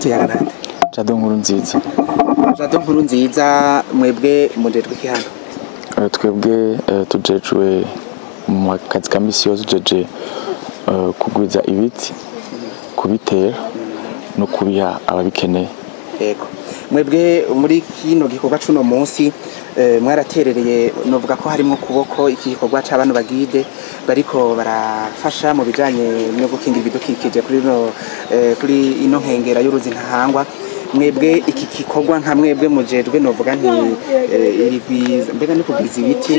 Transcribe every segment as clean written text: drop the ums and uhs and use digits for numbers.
tuyagana nde? Jadot Nkurunziza. Jadot Nkurunziza mwebwe mujejwe iki hano? Twebwe tujejwe mu kazi ka misi yose tujeje kugwiza ibiti kubitera no kubiha ababikeneye. Yego. Mwebwe muri kino gikorwa cuno munsi mwaraterereye novuga ko harimo kuboko igikorwa c'abantu bagide bariko barafasha mu bijanye no gukingira ibidukikije kuri ino nkengera y'uruzi ntahangwa. Mwebwe iki gikorwa nka mwebwe mujejwe novuga nti irigwiza mbega no kugwiza ibiti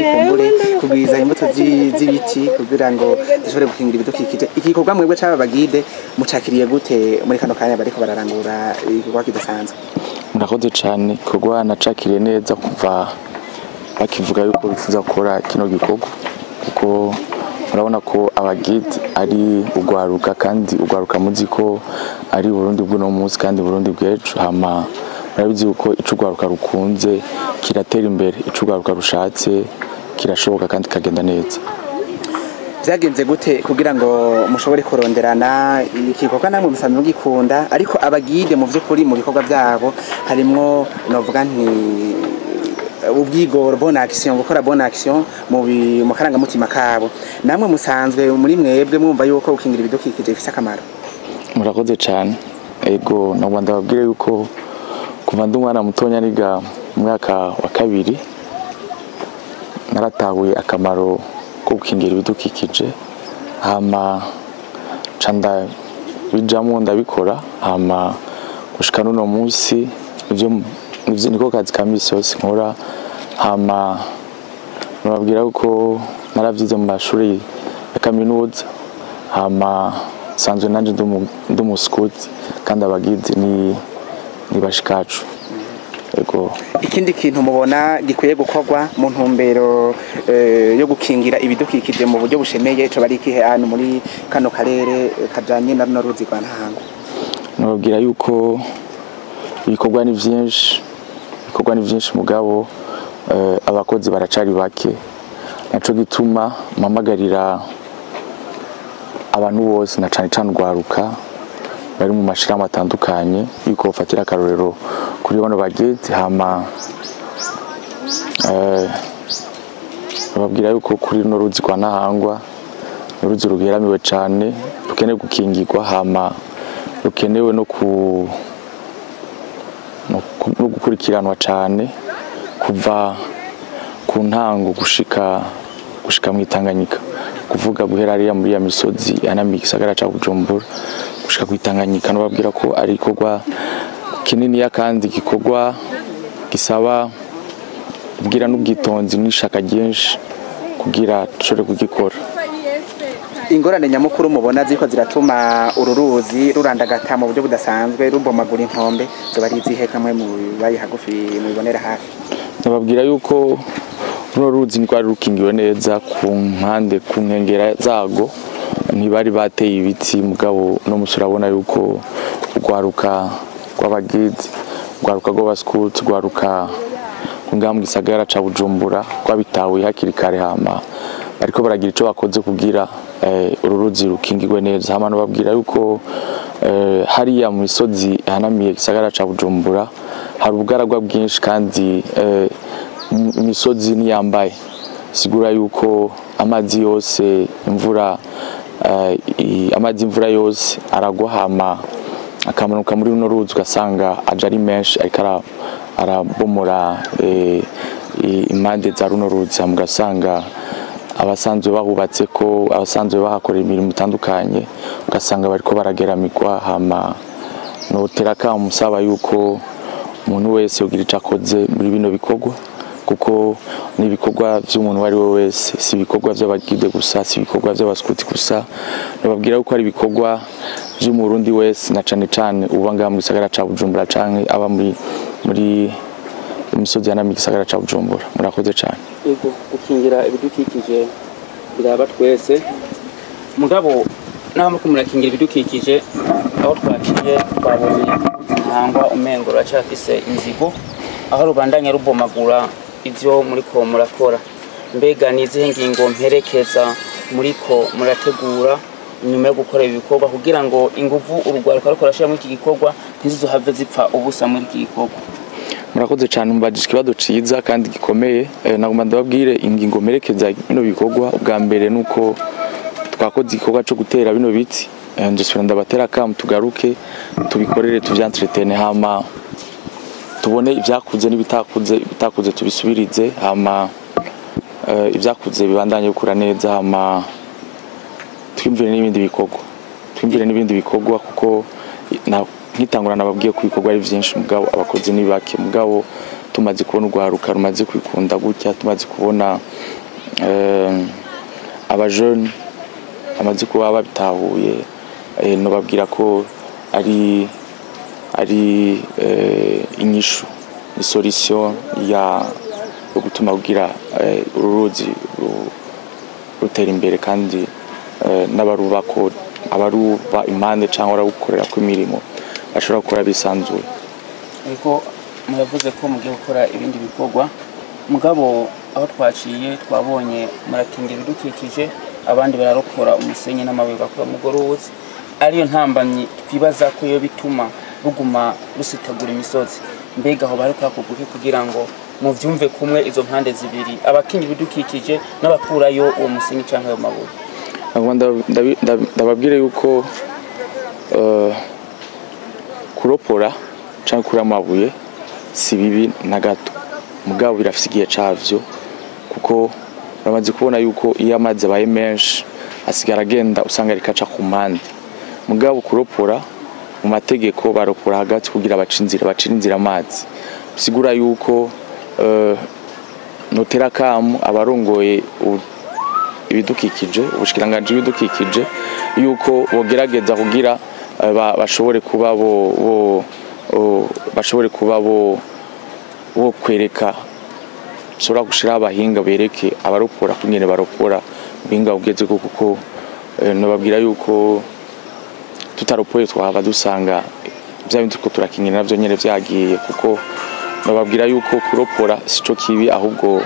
kugwiza imbuto z'ibiti kugira ngo dushobore gukingira ibidukikije. Iki gikorwa mwebwe c'aba bagide mucakiriye gute muri kano kanya bariko bararangura igikorwa kidasanzwe? Murakoze cyane, igikorwa nacakiriye neza kuva bakivuga yuko bifuza gukora kino gikorwa, kuko murabona ko abagide ari ugwaruka kandi ugwaruka muzi ko ari Burundi bw'uno munsi kandi Burundi bw'ejo. Hama murabizi yuko ico ugwaruka rukunze kiratera imbere, ico ugwaruka rushatse kirashoboka kandi kagenda neza. Vyagenze gute kugira ngo mushobore kuronderana igikorwa namwe musanzwe mugikunda, ariko abagide mu vy'ukuri mu bikorwa byabo harimwo novuga nti ubwigoro bonne action, gukora bonne action mu karangamutima kabo, namwe musanzwe muri mwebwe mwumva yuko gukingira ibidukikije bifise akamaro? Murakoze cyane. Ego nabwo ndababwire yuko kuva ndi umwana mutonya niga mu mwaka wa kabiri naratahuye akamaro ko gukingira ibidukikije, hama canda bijamo ndabikora, hama gushika n'uno munsi ivyo niko kazi ka misi yose nkora. Hama nababwira yuko naravyize mu mashuri ya kaminuza, hama sanzwe nanje ndi mu scout kandi abagide ni bashikacu. Ego. Ikindi kintu mubona gikwiye gukorwa mu ntumbero yo gukingira ibidukikije mu buryo bushemeye ico bari kihe hano muri kano karere kajanye na runo ruzi rwa Ntahangwa? Nababwira yuko ibikorwa ni vyinshi, mugabo abakozi baracari bake, naco gituma mpamagarira abantu bose na cane cane ugwaruka bari mu mashirahamwe atandukanye yuko bafatira akarorero kuri bano bagide. Hama babwira yuko kuri no ruzi kwa Ntahangwa uruzi rugeramiwe cane, rukenewe gukingirwa, hama rukenewe no gukurikiranwa cane kuva ku ntango gushika mu Tanganyika, kuvuga guhera ariya muri ya misozi yanamiye igisagara ca Bujumbura gushika ku Tanganyika. Nababwira ko ari igikorwa kinini ya kandi gikorwa gisaba kugira n'ubwitonzi n'ishaka ryinshi kugira dushobore kugikora. Ingorane nyamukuru mubona ziko ziratuma ururuzi rurandagata mu buryo budasanzwe rubomagura inkombe zo bari zihe kamwe mu bayi hagufi mubonera hafi? Nababwira yuko runo ruzi niko rukingiwe neza ku mpande ku nkengera zago, ntibari bateye ibiti, mugabo no musurabona yuko ugwaruka rw'abagide, ugwaruka rw'abascout, ugwaruka kunga mu gisagara ca Bujumbura rwabitahuye hakiri kare, hama ariko baragira ico bakoze kugira ururuzi rukingirwe neza. Hama nababwira yuko hariya mu misozi hanamiye igisagara ca Bujumbura hari ubugaragwa bwinshi kandi imisozi niyambaye, sigura yuko amazi yose imvura yose aragwa, hama akamanuka muri runo ruzi ugasanga aje ari menshi ariko arabomora impande za runo ruzi, hama ugasanga abasanzwe bahubatse ko abasanzwe bahakorera imirimo itandukanye ugasanga bariko barageramirwa. Hama notera kamusaba yuko umuntu wese yogira ico akoze muri bino bikorwa, kuko ni ibikorwa vy'umuntu wari we wese, si ibikorwa vy'abagide gusa, si ibikorwa vy'abaskuti gusa. Nababwira yuko ari ibikorwa vy'umurundi wese, na cane cane uba ngaha mu gisagara ca Bujumbura canke aba muri imisozi yanamiye igisagara ca Bujumbura. Murakoze cane. Ego gukingira ibidukikije biraba twese, mugabo naho murakingira ibidukikije aho twakiye twabonye Ntahangwa umengo racafise inzigo, aho rubandanya rubomagura ivyo muriko murakora. Mbega nizihe ngingo mperekeza muriko murategura nyuma yo gukora ibikorwa kugira ngo ingufu urugwaruka rukorashira muri iki gikorwa ntizizohave zipfa ubusa muri iki gikorwa. Murakoze cyane mubajije ikibazo ciza kandi gikomeye. Nagomba ndababwire ingingo merekeza bino bikorwa. Ubwa mbere nuko twakoze igikorwa cyo gutera bino biti, ndasubira ndabatera Akamo tugaruke tubikorere tuvyantretaine, hama tubone ibyakuze n'ibitakuze tubisubirize, hama ibyakuze bibandanye gukura neza, hama twimvire n'ibindi bikorwa kuko nkitangura nababwiye ko ibikorwa ari vyinshi mugabo abakozi Nibake, mugabo tumaze kubona urwaruka rumaze kwikunda gutya, tumaze kubona abajene amaze kuba babitahuye, nobabwira ko ari inyishu, ni solution yo gutuma kugira ururuzi rutera imbere kandi n'abaruba impande cyangwa baragukorera ko imirimo bashobora gukora bisanzuye. Ariko muravuze ko mugiye gukora ibindi bikorwa, mugabo aho twaciye twabonye murakingira ibidukikije, abandi bararokora umusenyi n'amabuye bakora mugoruzi, ariyo ntambamyi twibaza ko yo bituma ruguma rusitagura imisozi. Mbega aho bari kwakuguke kugira ngo muvyumve kumwe izo mpande zibiri, abakinyi ibidukikije n'abakurayo uwo musenyi canke ayo mabuye. Ndababwire yuko kuropora canke kuri amabuye si bibi na gato, mugabo birafise igihe cavyo kuko bamaze kubona yuko iyo amazi abaye menshi asigara agenda usanga rikaca ku mpande. Mugabo kuropora mu mategeko baropora hagati kugira bacira inzira amazi, bisigura yuko notera Akamo abarongoye ibidukikije, ubushikiranganje ibidukikije, yuko bogerageza kugira bashobore kuba bo kwereka, bashobora gushira abahinga bereke abaropora kungene baropora ubuhinga bugeze kuko nobabwira yuko tutaropoye twahava dusanga bya bindi ko turakingira navyo nyene vyagiye, kuko nobabwira yuko kuropora sico kibi, ahubwo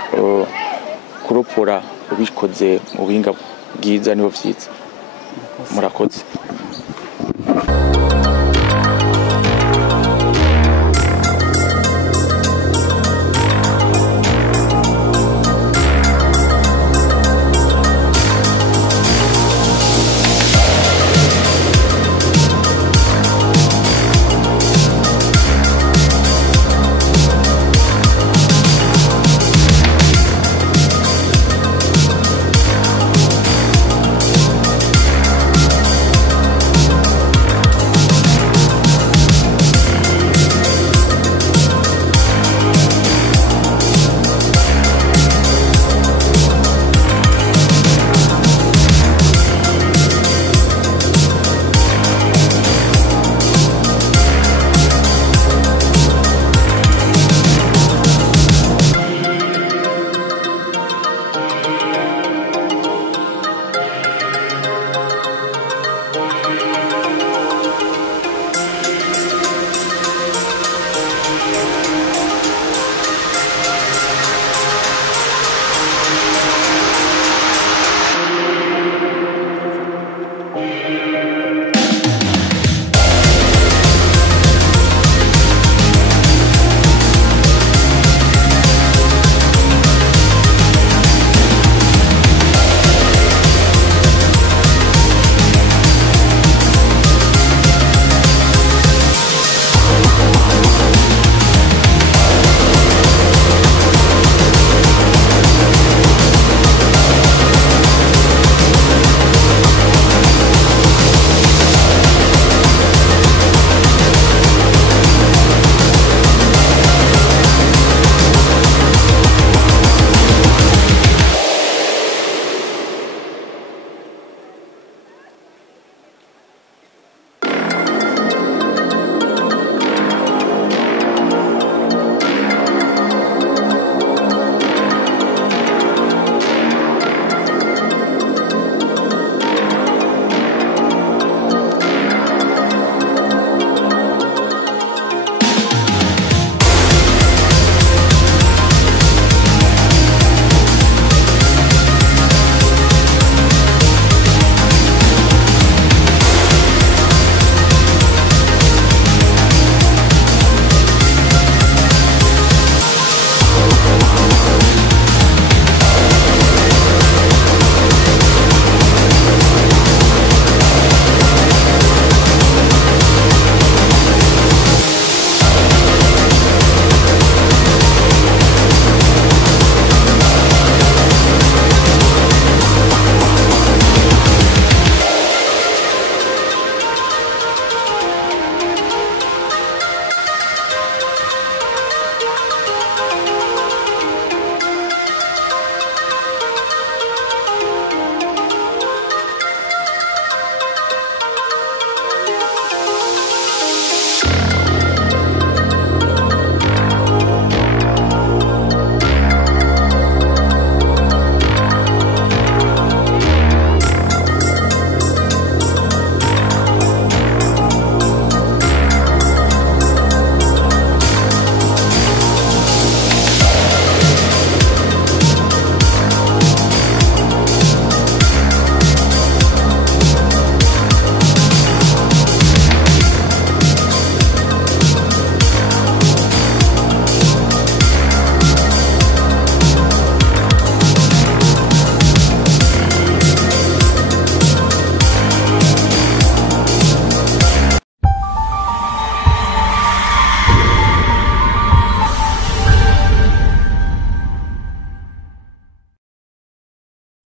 kuropora ubikoze mu buhinga bwiza niho vyiza. Murakoze.